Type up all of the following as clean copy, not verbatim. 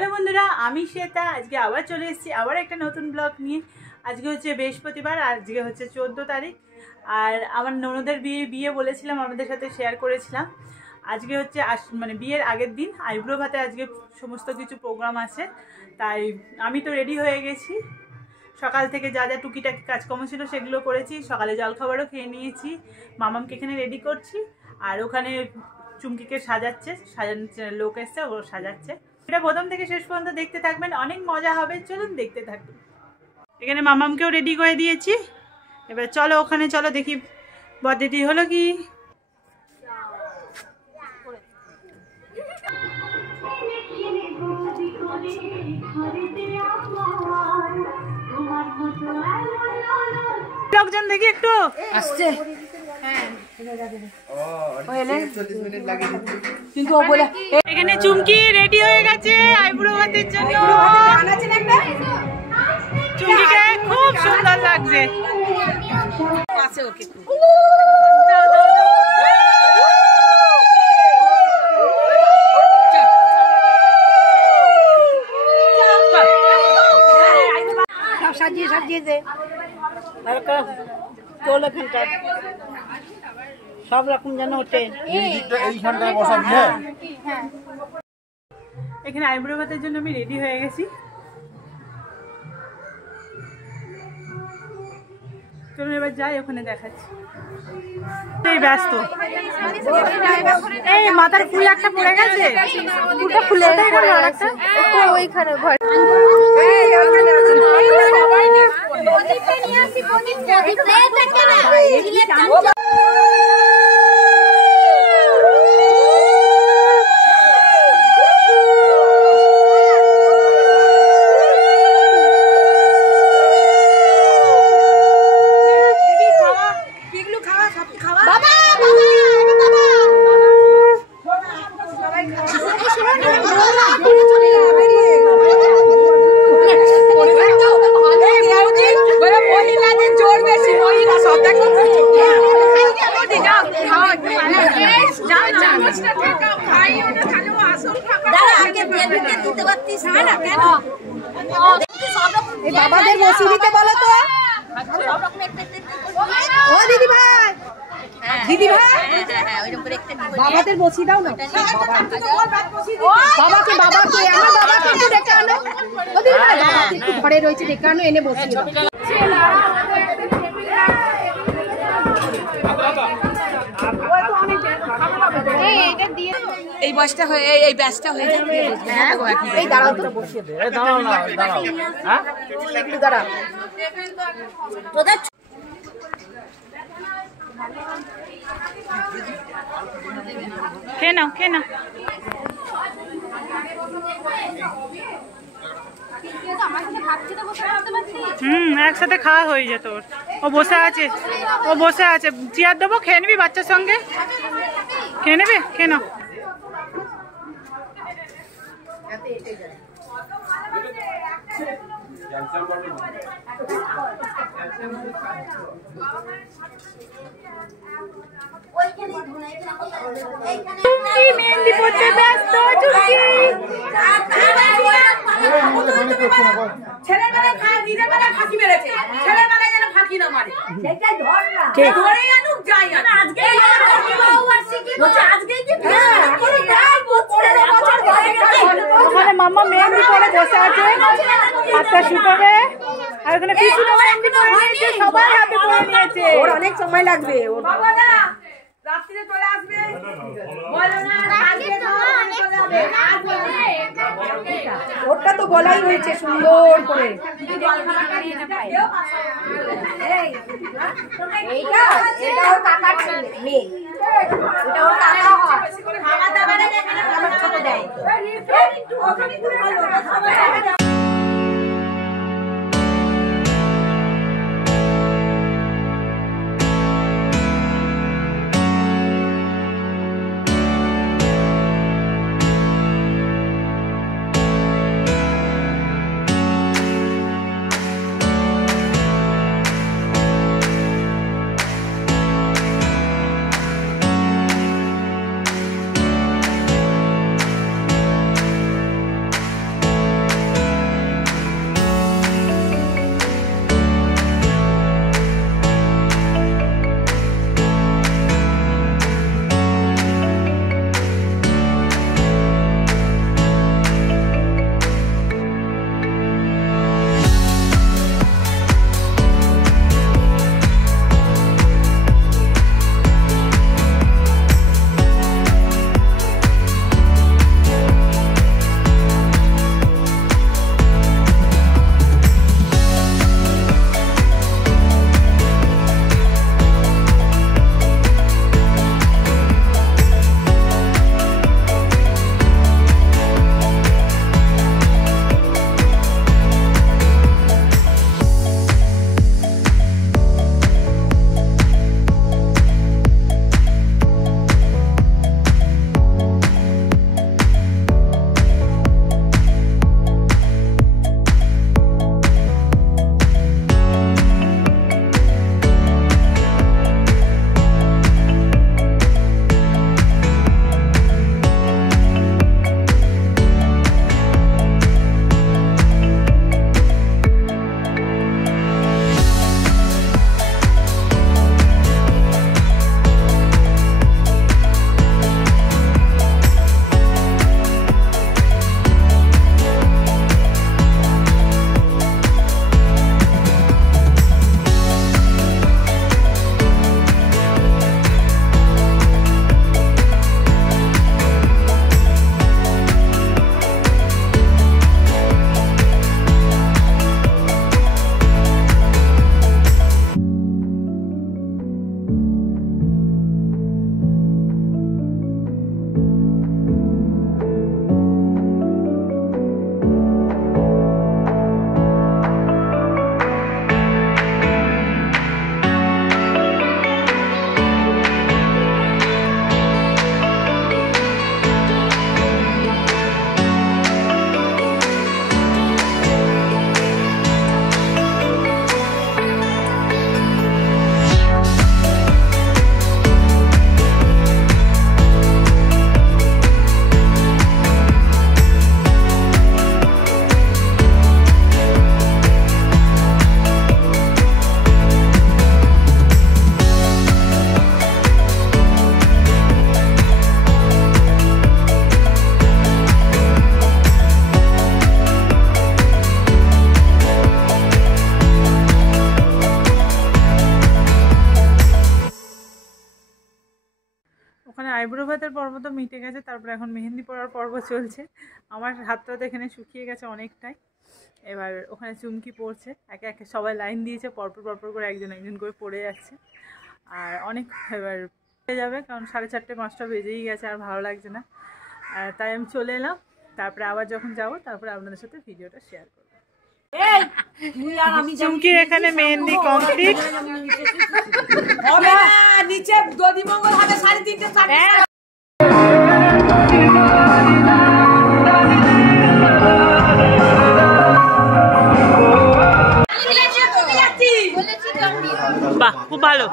Hello বন্ধুরা, আমি শ্বেতা। আজকে আবার চলে এসেছি আবার একটা নতুন ব্লগ নিয়ে। আজকে হচ্ছে বৃহস্পতিবার, আজকে হচ্ছে 14 তারিখ। আর আমার ননদের বিয়ে বলেছিলাম, আমাদের সাথে শেয়ার করেছিলাম। আজকে হচ্ছে মানে বিয়ের আগের দিন আইব্রো ভাতে আজকে সমস্ত কিছু প্রোগ্রাম আছে, তাই আমি তো রেডি হয়ে গেছি। সকাল থেকে যা যা টুকিটাকি কাজকর্ম ছিল সেগুলো করেছি, সকালে জলখাবারও খেয়ে নিয়েছি। মামামকে এখানে রেডি করছি, আর ওখানে চুমকিকে সাজাচ্ছে, লোক এসছে, ও সাজাচ্ছে। এটা প্রথম থেকে শেষ পর্যন্ত দেখতে থাকবেন, অনেক মজা হবে। চলুন দেখতে থাকবেন। এখানে মামামকেও রেডি করে দিয়েছি। এবার চলো ওখানে, চলো দেখি বরদিদি হলো কি। লোকজন দেখি একটু আসছে। এখানে চুমকি রেডি হয়ে গেছে আইব্রো ভাতের জন্য। চুমকিকে খুব সুন্দর লাগছে। সাজিয়ে সাজিয়ে দে, চল এখানটা সব রকম যেন ওঠে। এখানে আইব্রো ভাতের জন্য আমি রেডি হয়ে গেছি। চলুন এবার যাই, ওখানে দেখাচ্ছি। এই ব্যস্ত, এই মাথার ফুল একটা পড়ে গেছে, ফুলটা খুলে ওইখানে বাবাদের বসি দিতে বলো তো। ও দিদি ভাই, দিদি ভাই বাবাদের বসি দাও না। বাবাকে বাবাকে আমার বাবাকে একটু ডেকে আনো। ও দিদি ভাই, বাবাকে একটু ঘরে রয়েছে, ডেকে আনো, এনে বসিয়ে দাও। এই বয়সটা হয়ে এই ব্যাচটা হয়ে যাবে। এই দাঁড়াও তো, বসিয়ে দে। দাঁড়াও না, দাঁড়াও, হ্যাঁ একটু দাঁড়াও। তোদের খেয়ে নাও, খেয়ে নাও। একসাথে খাওয়া হয়ে যেত ওর। ও বসে আছে, ও বসে আছে। চেয়ার দেবো, খেয়ে নিবি বাচ্চার সঙ্গে? খেয়ে নেবে, খেয়ে নাও। মেহেন্দি পড়তে ব্যস্ত চুমকি। ছেলের বেলায় নিজের বেলায় ফাঁকি মেরেছে, ছেলের বেলায় যেন ফাঁকি না মারে। ধরেই আনুক, যাই ওখানে মাম্মা মেহেন্দি পরে বসে আছে, হাতটা শুকাবে। আর ওখানে পিছনে মেহেন্দি পরে নিয়েছে, সবাই হাতে পরে নিয়েছে। ওর অনেক সময় লাগবে। ওর বাবা না রাত্রিতে চলে আসবে, বলো না ওরটা তো গলাই হয়েছে সুন্দর করে। এইটা এটা ওর কাকার ছেলে, মেয়ে। এটা ওর কাকা হয়। খাওয়া দাওয়ারে এখানে আমার ছোট দেয়। মিটে গেছে, তারপরে এখন মেহেন্দি পরার পর্ব চলছে। আমার হাতটা তো এখানে শুকিয়ে গেছে অনেকটাই। এবার ওখানে চুমকি পড়ছে, একে একে সবাই লাইন দিয়েছে, পরপর পরপর করে একজন একজন করে পড়ে যাচ্ছে। আর অনেক এবার হয়ে যাবে, কারণ 4:30 5টা বেজেই গেছে, আর ভালো লাগছে না। আর তাই আমি চলে এলাম। তারপরে আবার যখন যাব তারপরে আপনাদের সাথে ভিডিওটা শেয়ার করব। চুমকির এখানে মেহেন্দি কমপ্লিট। হবে না, নিচে দধিমঙ্গল হবে 3:30 বাহ, খুব ভালো।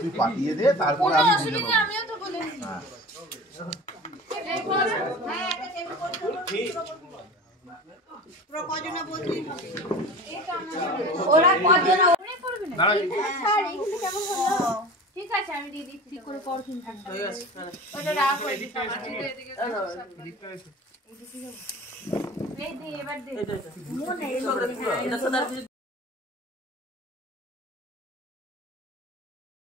তুই পাঠিয়ে দে, তারপরে আমি বুঝে নেবো। আমিও তো বলেছি ওরা কজন করবে না স্যার এইগুলো কেমন হলো? ঠিক আছে আমি দিয়ে দিচ্ছি, ঠিক করে কর কিন্তু ওটা রাখ করে দিতে হবে। এই দে এবার দে মনে